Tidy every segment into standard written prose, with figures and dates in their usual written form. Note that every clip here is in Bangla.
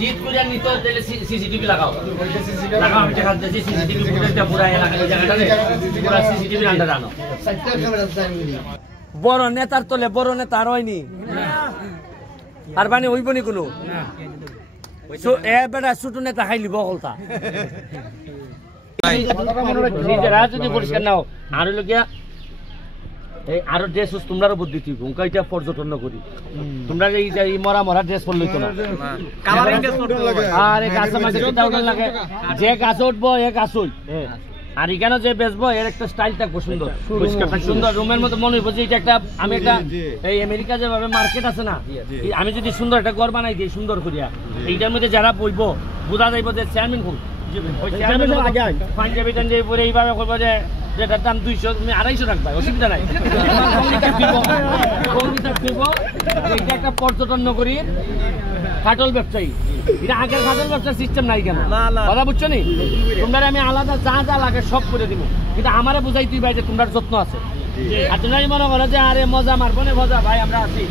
জিত করে নিত তাহলে সিসিটিভি লাগাও লাগাও আমি দেখা যাচ্ছে সিসিটিভি ফুটেজটা পুরো এলাকার জায়গাটাতে পুরো সিসিটিভি আন্ডার আনো বড় নেতার তোলে বড় নেতা আর হয়নি আর মানে হইবনি কোনো এ বেটা ছোট নেতা খাইলি বকলতা নিজেরা যদি পরিষ্কার নাও আর হইল গিয়া আরো ড্রেস তোমরারও বুদ্ধি তুই এটা পর্যটন করি তোমরা এই মরা মরা ড্রেস পরলে তো না আর গাছ লাগে যে গাছ উঠবো এ গাছই আর এখানে যে বেচবো এর একটা স্টাইল থাকবো সুন্দর সুন্দর রুমের মতো মনে হইব যে এটা একটা আমি একটা এই আমেরিকা যেভাবে মার্কেট আছে না আমি যদি সুন্দর একটা ঘর বানাই দিই সুন্দর করিয়া এইটার মধ্যে যারা বইবো বোঝা যাইব যে চেয়ারম্যান খুব পাঞ্জাবি টাঞ্জাবি পরে এইভাবে করবো যে যেটার দাম 200 তুমি 250 রাখবা অসুবিধা নাই এটা একটা পর্যটন নগরী খাটল ব্যবসায়ী এটা আগের খাটল ব্যবসার সিস্টেম নাই কেন কথা বুঝছো নি তোমরা আমি আলাদা যা যা লাগে সব করে দিব কিন্তু আমারে বুঝাই তুই ভাই যে তোমরা যত্ন আছে আর তোমরা মনে করো যে আরে মজা মারবো না মজা ভাই আমরা আছি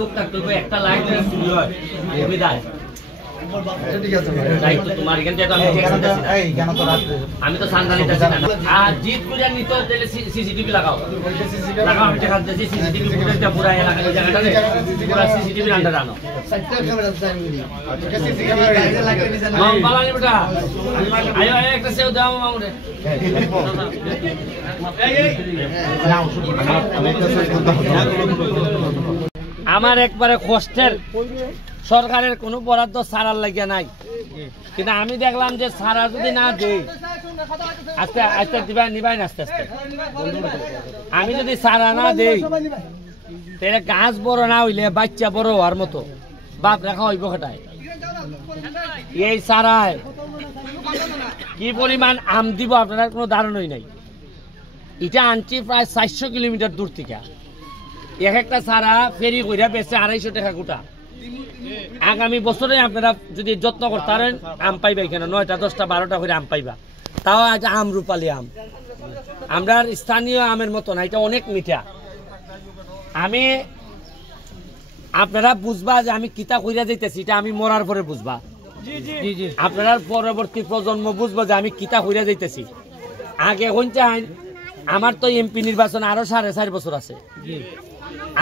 লোক থাকতো একটা লাইট হয় আমি তো আর জিত করে নিত তাহলে সিসিটিভি লাগাও লাগাও আমি দেখা যাচ্ছে সিসিটিভি ফুটেজটা পুরো এলাকার জায়গাটাতে পুরো সিসিটিভি আন্ডার আনো একটা সেও দাও মামুরে আমার একবারে কষ্টের সরকারের কোনো বরাদ্দ ছাড়ার লাগিয়া নাই কিন্তু আমি দেখলাম যে ছাড়া যদি না দেই আস্তে আস্তে দিবাই নিবাই না আস্তে আস্তে আমি যদি ছাড়া না দেই তাহলে গাছ বড় না হইলে বাচ্চা বড় হওয়ার মতো বাপ রাখা হইব খাটায় এই ছাড়ায় কি পরিমাণ আম দিব আপনার কোনো ধারণাই নাই এটা আনছি প্রায় 400 কিলোমিটার দূর থেকে এক একটা ছাড়া ফেরি কইরা বেচে 250 টাকা গোটা আগামী বছরে আপনারা যদি যত্ন করতে পারেন আম পাইবা এখানে 9টা 10টা 12টা করে আম পাইবা তাও এটা আম রূপালী আম আমরা স্থানীয় আমের মতো না এটা অনেক মিঠা আমি আপনারা বুঝবা যে আমি কিতা কইরা যাইতেছি এটা আমি মরার পরে বুঝবা আপনারা পরবর্তী প্রজন্ম বুঝবো যে আমি কিতা কইরা যাইতেছি আগে হইতে আমার তো এমপি নির্বাচন আরো 4.5 বছর আছে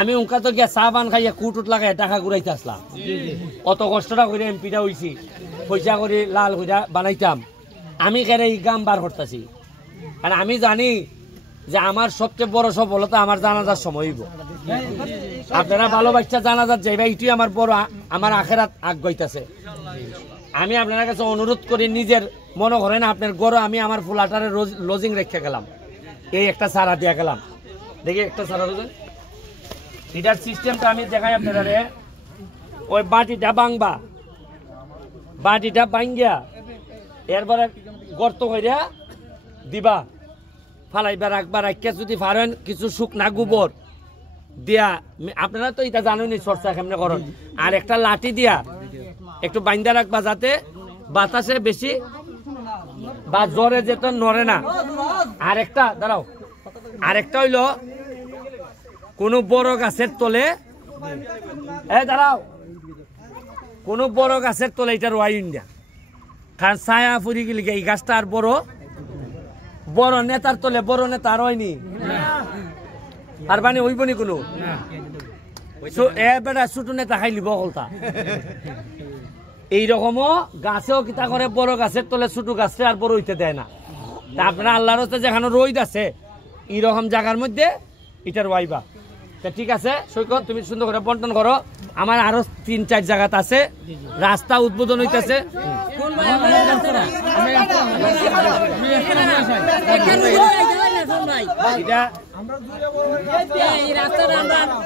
আমি উনকা তো গিয়া চা পান খাইয়া কুটুট লাগাই টাকা ঘুরাইতে আসলাম অত কষ্টটা করে এমপিটা হইছি পয়সা করে লাল হইয়া বানাইতাম আমি কেন এই গাম বার করতেছি কারণ আমি জানি যে আমার সবচেয়ে বড় সফলতা আমার জানাজার সময় হইব আপনারা ভালো বাচ্চা জানাজার যাইবা এটাই আমার বড় আমার আখেরাত আগ গইতাছে আমি আপনার কাছে অনুরোধ করি নিজের মনে করেন আপনার গড় আমি আমার ফুলাটারে লজিং রেখে গেলাম এই একটা সারা দিয়া গেলাম দেখি একটা সারা বুঝলেন এটার সিস্টেমটা আমি দেখাই আপনারা ওই বাটিটা ভাঙবা বাটিটা ভাঙ্গিয়া এরপরে গর্ত কইরা দিবা ফালাইবা রাখবা রাখিয়া যদি পারেন কিছু শুকনা গোবর দিয়া আপনারা তো এটা জানেনই চর্চা কেমনে করেন আর একটা লাঠি দিয়া একটু বাইন্দা রাখবা যাতে বাতাসে বেশি বা জ্বরে যেত নড়ে না আর একটা দাঁড়াও আরেকটা হইল কোন বড় গাছের তলে দাঁড়াও কোন বড় গাছের তলে এটা রোয়াই ইন্ডিয়া কারণ ছায়া ফুরি গেলে এই গাছটা আর বড় বড় নেতার তলে বড় নেতা আর হয়নি আর মানে হইবনি কোনো এ বেটা ছোট নেতা খাইলি বকলতা এইরকমও গাছেও কিতা করে বড় গাছের তলে ছোট গাছে আর বড় হইতে দেয় না তা আপনারা আল্লাহর হচ্ছে যেখানে রোদ আছে এইরকম জায়গার মধ্যে এটা রোয়াইবা ঠিক আছে সৈকত তুমি সুন্দর করে বন্টন করো আমার আরো 3-4 জায়গাত আছে রাস্তা উদ্বোধন হইতেছে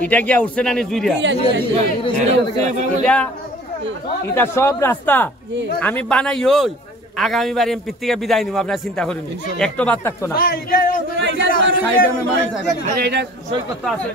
এটা গিয়া উঠছে না জুইরা এটা সব রাস্তা আমি বানাই ওই আগামীবার এমপি থেকে বিদায় নিব আপনার চিন্তা করেন একটু বাদ থাকতো না এটা সই করতে আছে